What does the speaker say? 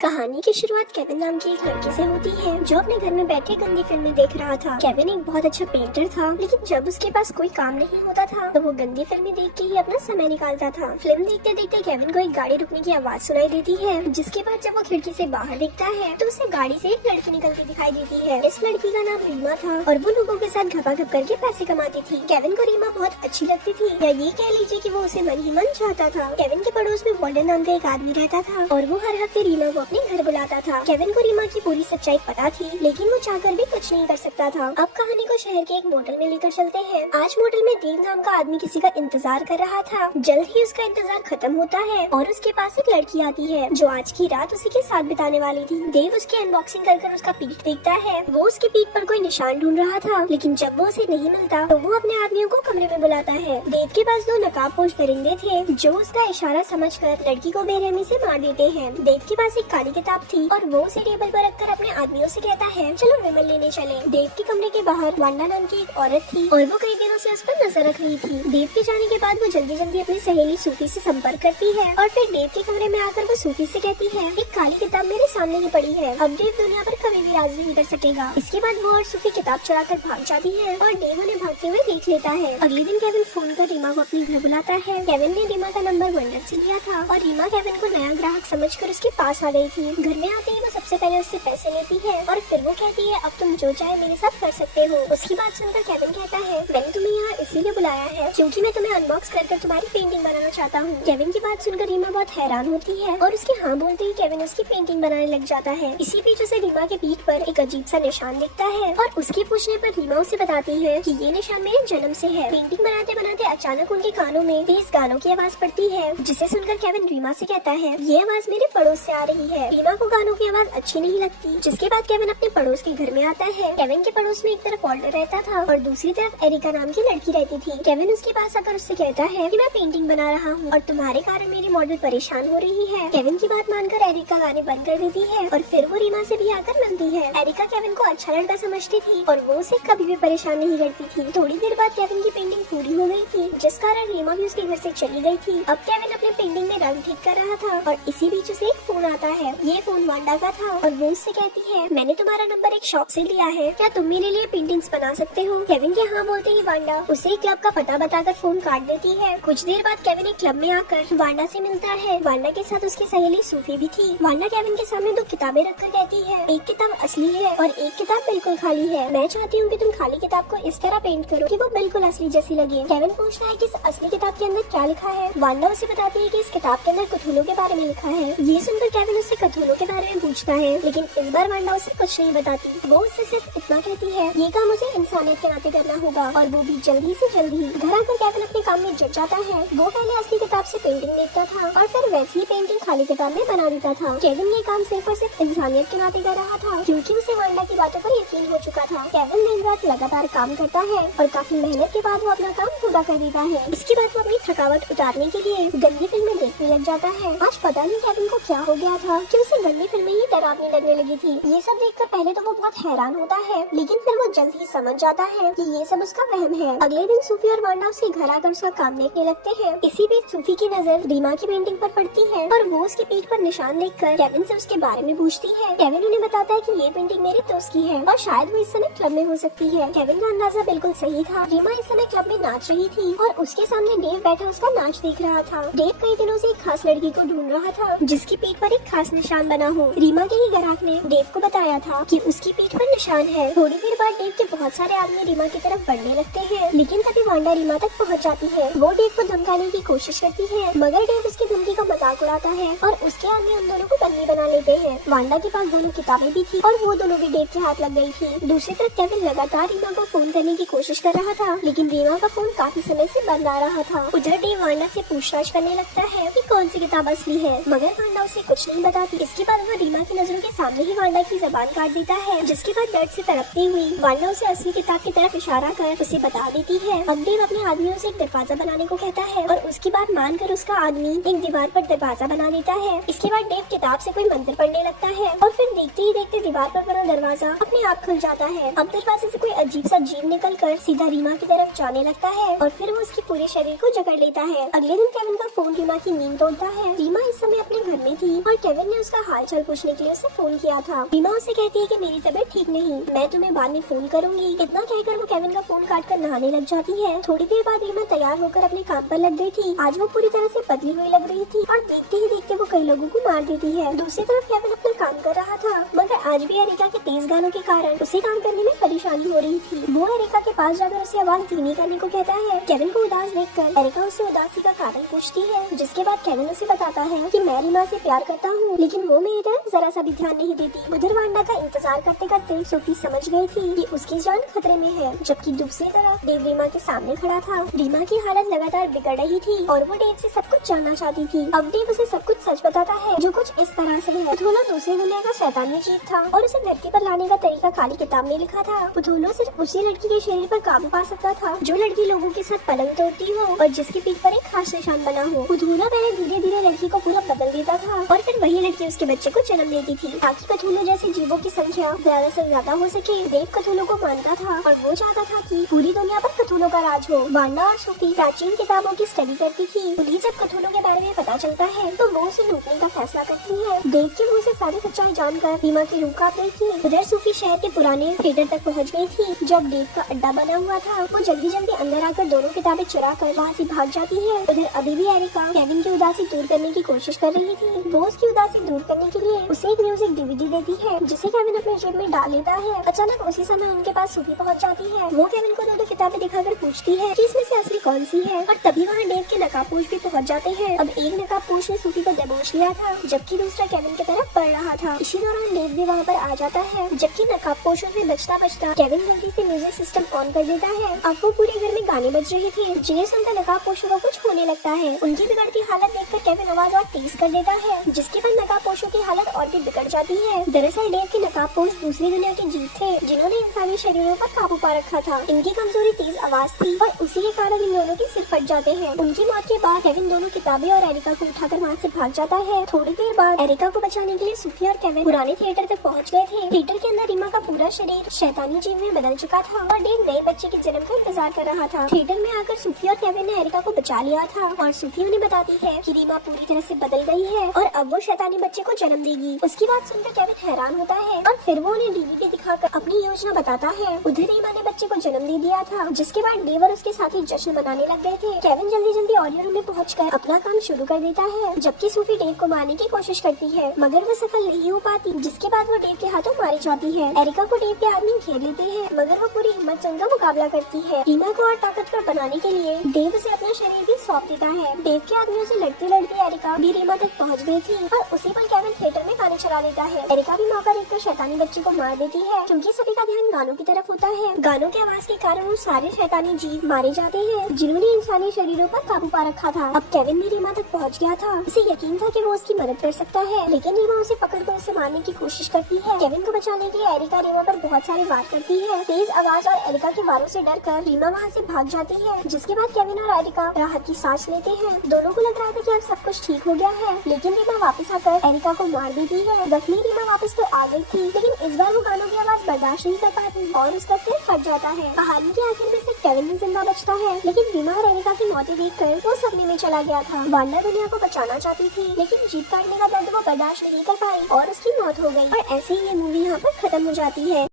कहानी की शुरुआत केविन नाम की एक लड़के से होती है जो अपने घर में बैठे गंदी फिल्में देख रहा था। केविन एक बहुत अच्छा पेंटर था, लेकिन जब उसके पास कोई काम नहीं होता था तो वो गंदी फिल्में देख के ही अपना समय निकालता था। फिल्म देखते देखते केविन को एक गाड़ी रुकने की आवाज सुनाई देती है, जिसके बाद जब वो खिड़की से बाहर देखता है तो उसे गाड़ी से एक लड़की निकलती दिखाई देती है। इस लड़की का नाम रीमा था और वो लोगों के साथ घपाघप करके पैसे कमाती थी। केविन को रीमा बहुत अच्छी लगती थी, या ये कह लीजिए कि वो उसे मन ही मन चाहता था। केविन के पड़ोस में वॉर्डन नाम का एक आदमी रहता था और वो हर हफ्ते रीमा को अपने घर बुलाता था। केविन को रीमा की पूरी सच्चाई पता थी, लेकिन वो चाहकर भी कुछ नहीं कर सकता था। अब कहानी को शहर के एक मोटल में लेकर चलते हैं। आज मोटल में देव नाम का आदमी किसी का इंतजार कर रहा था। जल्द ही उसका इंतजार खत्म होता है और उसके पास एक लड़की आती है जो आज की रात उसी के साथ बिताने वाली थी। देव उसकी अनबॉक्सिंग कर उसका पीठ देखता है। वो उसकी पीठ पर कोई निशान ढूंढ रहा था, लेकिन जब वो उसे नहीं मिलता तो वो अपने आदमियों को कमरे में बुलाता है। देव के पास 2 नकाबपोश दरिंदे थे जो उसका इशारा समझकर लड़की को बेरहमी से मार देते हैं। देव के पास एक काली किताब थी और वो उसे टेबल पर रखकर अपने आदमियों से कहता है, चलो विमल लेने चले। देव के कमरे के बाहर वांडा नाम की एक औरत थी और वो कई दिनों से उस पर नजर रख रही थी। देव के जाने के बाद वो जल्दी जल्दी अपनी सहेली सूफी से संपर्क करती है और फिर देव के कमरे में आकर वो सूफी से कहती है, एक काली किताब मेरे सामने ही पड़ी है, अब देव दुनिया पर कभी भी राज नहीं कर सकेगा। इसके बाद वो और सूफी किताब चुरा कर भाग जाती है और देव उन्हें भागते हुए देख लेता है। अगले दिन केविन फोन कर रीमा को अपने घर बुलाता है। केविन ने रीमा का नंबर वंडर से लिया था और रीमा केविन को नया ग्राहक समझकर उसके पास आ गई थी। घर में आते ही वो सबसे पहले उससे पैसे लेती है और फिर वो कहती है, अब तुम जो चाहे मेरे साथ कर सकते हो। उसकी बात सुनकर केविन कहता है, मैंने तुम्हें यहाँ इसीलिए बुलाया है क्योंकि मैं तुम्हें अनबॉक्स कर तुम्हारी पेंटिंग बनाना चाहता हूँ। केविन की बात सुनकर रीमा बहुत हैरान होती है और उसके हाँ बोलते ही केविन उसकी पेंटिंग बनाने लग जाता है। इसी बीच उसे रीमा के पीठ पर एक अजीब सा निशान दिखता है और उसके पूछने पर रीमा उसे बताती है कि ये निशान मेरे जन्म से है। पेंटिंग बनाते बनाते अचानक उनके कानों में तेज गानों की आवाज पड़ती है, जिसे सुनकर केविन रीमा से कहता है, ये आवाज मेरे पड़ोस से आ रही है। रीमा को गानों की आवाज अच्छी नहीं लगती, जिसके बाद केविन अपने पड़ोस के घर में आता है। केविन के पड़ोस में एक तरफ वॉल्टर रहता था और दूसरी तरफ एरिका नाम की लड़की रहती थी। केविन उसके पास आकर उससे कहता है कि मैं पेंटिंग बना रहा हूँ और तुम्हारे कारण मेरी मॉडल परेशान हो रही है। केविन की बात मानकर एरिका गाने बंद कर देती है और फिर वो रीमा से भी आकर मिलती है। एरिका केविन को अच्छा लड़का समझती थी और वो उसे कभी भी परेशान नहीं करती थी। थोड़ी देर बाद केविन की पेंटिंग पूरी हो गई थी, जिस कारण रीमा भी उसके घर से चली गई थी। अब केविन अपने पेंटिंग में रंग ठीक कर रहा था और इसी बीच उसे एक फोन आता है। ये फोन वांडा का था और वो उससे कहती है, मैंने तुम्हारा नंबर एक शॉप से लिया है, क्या तुम मेरे लिए पेंटिंग्स बना सकते हो? केविन के हाँ बोलते ही वांडा उसे एक क्लब का पता बताकर फोन काट देती है। कुछ देर बाद केविन एक क्लब में आकर वांडा से मिलता है। वांडा के साथ उसकी सहेली सूफी भी थी। वांडा केविन के सामने 2 किताबें रखकर कहती है, एक किताब असली है और एक किताब बिल्कुल खाली है। मैं चाहती हूँ कि तुम खाली किताब को इस तरह पेंट करो कि वो बिल्कुल असली जैसी लगे। केविन पूछता है कि इस असली किताब के अंदर क्या लिखा है। वांडा उसे बताती है कि इस किताब के अंदर कथूलों के बारे में लिखा है। ये सुनकर केविन उससे कथूलों के बारे में पूछता है, लेकिन इस बार वांडा उसे कुछ नहीं बताती। वो उससे सिर्फ इतना कहती है, ये काम उसे इंसानियत के नाते करना होगा और वो भी जल्दी से जल्दी। घर आकर केविन अपने काम में जुट जाता है। वो पहले असली किताब से पेंटिंग देखता था और फिर वैसी पेंटिंग खाली किताब में बना देता था। केविन ये काम सिर्फ और सिर्फ इंसानियत के नाते कर रहा था, क्योंकि उसे वांडा की बातों पर यकीन हो चुका था। केविन दिन रात लगातार काम करता है और काफी मेहनत के बाद वो अपना काम पूरा कर देता है। इसके बाद वो अपनी थकावट उतारने के लिए गंदी फिल्में देखने लग जाता है। आज पता नहीं केविन को क्या हो गया था कि उसे गंदी फिल्में ही डरावनी लगने लगी थी। ये सब देखकर पहले तो वो बहुत हैरान होता है, लेकिन फिर वो जल्द ही समझ जाता है कि ये सब उसका वहम है। अगले दिन सूफी और वांडा उसके घर आकर उसका काम देखने लगते हैं। इसी बीच सूफी की नजर रीमा की पेंटिंग पर पड़ती है और वो उसकी पीठ पर निशान देखकर केविन से उसके बारे में पूछती है। केविन उन्हें बताता है कि ये पेंटिंग मेरे दोस्त की है और शायद वो इस समय क्लब में हो सकती है। केविन का अंदाजा बिल्कुल सही था। रीमा इस समय क्लब में नाच रही थी और उसके सामने डेव बैठा उसका नाच देख रहा था। डेव कई दिनों से एक खास लड़की को ढूंढ रहा था जिसकी पीठ पर एक खास निशान बना हो। रीमा के ही ग्राहक ने डेव को बताया था कि उसकी पीठ पर निशान है। थोड़ी देर बाद डेव के बहुत सारे आदमी रीमा की तरफ बढ़ने लगते हैं, लेकिन तभी वांडा रीमा तक पहुंच जाती है। वो डेव को धमकाने की कोशिश करती है, मगर डेव उसकी धमकी का मजाक उड़ाता है और उसके आदमी उन दोनों को बंदी बना लेते हैं। वांडा के पास दोनों किताबें भी थी और वो दोनों भी डेव के हाथ लग गई थी। दूसरी तरफ केविन लगातार रीमा को फोन करने की कोशिश कर रहा था, लेकिन रीमा का फोन काफी समय से बंद आ रहा था। उधर डेव वांडा से पूछताछ करने लगता है कि कौन सी किताब असली है, मगर वांडा उसे कुछ नहीं बताती। इसके बाद वो रीमा की नजरों के सामने ही वांडा की जबान काट देता है, जिसके बाद दर्द से तड़पती हुई वांडा उसे असली किताब की तरफ इशारा कर उसे बता देती है। अब देव अपने आदमियों से एक दरवाजा बनाने को कहता है और उसकी बात मानकर उसका आदमी एक दीवार पर दरवाजा बना देता है। इसके बाद देव किताब से कोई मंत्र पढ़ने लगता है और फिर देखते ही देखते दीवार पर बना दरवाजा अपने आप खुल जाता है। अब दरवाजे से कोई अजीब सा जीव निकल कर सीधा रीमा की तरफ जाने लगता है और फिर वो उसके पूरे शरीर को जकड़ लेता है। अगले दिन केविन का फोन रीमा की नींद तोड़ता है। रीमा इस समय अपने घर में थी और केविन ने उसका हाल चाल पूछने के लिए उसे फोन किया था। रीमा उसे कहती है कि मेरी तबीयत ठीक नहीं, मैं तुम्हें बाद में फोन करूंगी। इतना कहकर वो केविन का फोन काट कर नहाने लग जाती है। थोड़ी देर बाद रीमा तैयार होकर अपने काम पर लग गई थी। आज वो पूरी तरह से पतली हुई लग रही थी और देखते ही देखते वो कई लोगों को मार देती है। दूसरी तरफ केविन अपना काम कर रहा था, मगर आज भी एरिका के तेज गानों के कारण उसे काम करने में परेशानी हो रही थी। वो एरिका के पास जाकर उसे आवाज धीमी करने को कहता है। केविन को उदास देखकर एरिका उससे उदासी का कारण पूछती है, जिसके बाद केविन उसे बताता है कि मैं रीमा से प्यार करता हूँ, लेकिन वो मेरी तरफ जरा सा भी ध्यान नहीं देती। उधर वांडा का इंतजार करते करते सोफी समझ गई थी कि उसकी जान खतरे में है, जबकि दूसरी तरफ देव रीमा के सामने खड़ा था। रीमा की हालत लगातार बिगड़ रही थी और वो देव से सब कुछ जानना चाहती थी। अब देव उसे सब कुछ सच बताता है, जो कुछ इस तरह से है। पुथोलो दूसरी दुनिया का शैतानी जीव था और उसे धरती पर लाने का तरीका काली किताब में लिखा था। पुथोलो सिर्फ उसी लड़की के शरीर पर काबू पा सकता था जो लड़की लोगों के साथ पलंग तोड़ती हो और जिसकी पीठ पर एक खास निशान बना हो। पुथोलो पहले धीरे धीरे लड़की को पूरा बदल देता था और फिर वही लड़की उसके बच्चे को जन्म देती थी, ताकि कथुलो जैसे जीवों की संख्या ज्यादा से ज्यादा हो सके। देव कथुलो को मानता था और वो चाहता था कि पूरी दुनिया पर कथुलो का राज हो। वांडा और सोफी प्राचीन किताबों की स्टडी करती थी। उन्हें जब कथुलो के बारे में पता चलता है तो वो उसे लूटने का फैसला करती है। देव के मुँह से सारी सच्चाई जानकर रीमा की रूह कांप गई थी। उधर सोफी शहर के पुराने थिएटर तक पहुँच गई थी। जब देव का अड्डा बना हुआ था, वो जल्दी जल्दी अंदर आकर दोनों किताबें चुरा कर वहाँ से भाग जाती है। उधर अभी भी एरिका केविन की उदासी दूर करने की कोशिश कर रही थी। वो उसकी उदासी दूर करने के लिए उसे एक म्यूजिक डीवीडी देती है, जिसे केविन अपने जेब में डाल लेता है। अचानक उसी समय उनके पास सोफी पहुंच जाती है। वो केविन को दो किताबें दिखाकर पूछती है कि इसमें से असली कौन सी है, और तभी वहाँ देव के नकाबपोश भी पहुंच जाते हैं। अब एक नकाबपोश ने सोफी को दबोच लिया था, जबकि दूसरा केविन की तरफ बढ़ रहा था। इसी दौरान देव भी वहाँ पर आ जाता है, जबकि नकाबपोशों से बचता बचता केविन गलती से म्यूजिक सिस्टम ऑन कर देता है। अब वो पूरे घर में गाने बज रहे थे, जिन्हें सुनकर नकाबपोशों को कुछ होने लगता है। उनकी बिगड़ती हालत देखकर केविन आवाज और तेज कर देता है, जिसके बाद नकाबपोशों की हालत और भी बिगड़ जाती है। दरअसल देव के नकाबपोश दूसरी दुनिया के जीव थे, जिन्होंने इंसानी शरीरों पर काबू पा रखा था। इनकी कमजोरी तेज आवाज थी और उसी के कारण इन दोनों के सिर फट जाते हैं। उनकी मौत के बाद केविन दोनों किताबें और एरिका को उठाकर वहाँ से भाग जाता है। थोड़ी देर बाद एरिका को बचाने के लिए सोफी और केविन पुराने थिएटर तक पहुँच गए थे। थिएटर के अंदर रीमा का पूरा शरीर शैतानी जीव में बदल चुका था और देव नए बच्चे के जन्म का इंतजार कर रहा था। थिएटर में आकर सोफी और केविन ने एरिका को बचा लिया था और सोफी उन्हें बताती है कि रीमा पूरी तरह से बदल गई है और अब वो शैतानी बच्चे को जन्म देगी। उसकी बात सुनकर केविन हैरान होता है और फिर वो उन्हें डीवीडी दिखाकर अपनी योजना बताता है। उधर रीमा ने बच्चे को जन्म दे दिया था, जिसके बाद देव और उसके साथी जश्न मनाने लग गए थे। केविन जल्दी जल्दी ऑडियो रूम में पहुंचकर अपना काम शुरू कर देता है, जबकि सोफी देव को मारने की कोशिश करती है, मगर वो सफल नहीं हो पाती, जिसके बाद वो देव के हाथों मारी जाती है। एरिका को देव के आदमी घेर लेते हैं, मगर वो पूरी हिम्मत से उनका मुकाबला करती है। रीमा को और ताकतवर बनाने के लिए देव उसे अपना शरीर भी सौंप देता है। देव के आदमियों से लड़ते लड़ते एरिका भी रीमा तक पहुंच गई थी और उसी पर केविन थिएटर में गाने चला लेता है। एरिका भी मौका देखकर शैतानी बच्चे को मार देती है, क्योंकि सभी का ध्यान गानों की तरफ होता है। गानों की आवाज के कारण वो सारे शैतानी जीव मारे जाते हैं, जिन्होंने इंसानी शरीरों पर काबू पा रखा था। अब केविन भी रीमा तक पहुंच गया था। उसे यकीन था कि वो उसकी मदद कर सकता है, लेकिन रीमा उसे पकड़कर उसे मारने की कोशिश करती है। केविन को बचाने के लिए एरिका रीमा पर बहुत सारे वार करती है। तेज आवाज और एरिका के वारों से डरकर रीमा वहाँ से भाग जाती है, जिसके बाद केविन और एरिका राहत की सांस लेते हैं। दोनों को लग रहा था कि अब सब कुछ ठीक हो गया है, लेकिन रीमा वापस आकर एरिका को मार देती है। जख्मी रीमा वापस तो आ गई थी, लेकिन इस बार वो गानों की आवाज बर्दाश्त नहीं कर पाती और उसका सिर फट जाता है। कहानी के आखिर में सिर्फ केविन ही जिंदा बचता है, लेकिन रीमा और एरिका की मौतें देखकर वो सपने में चला गया था। वांडा दुनिया को बचाना चाहती थी, लेकिन जीप काटने का दर्द वो बर्दाश्त नहीं कर पाई और उसकी मौत हो गई। और ऐसे ही ये मूवी यहाँ पर खत्म हो जाती है।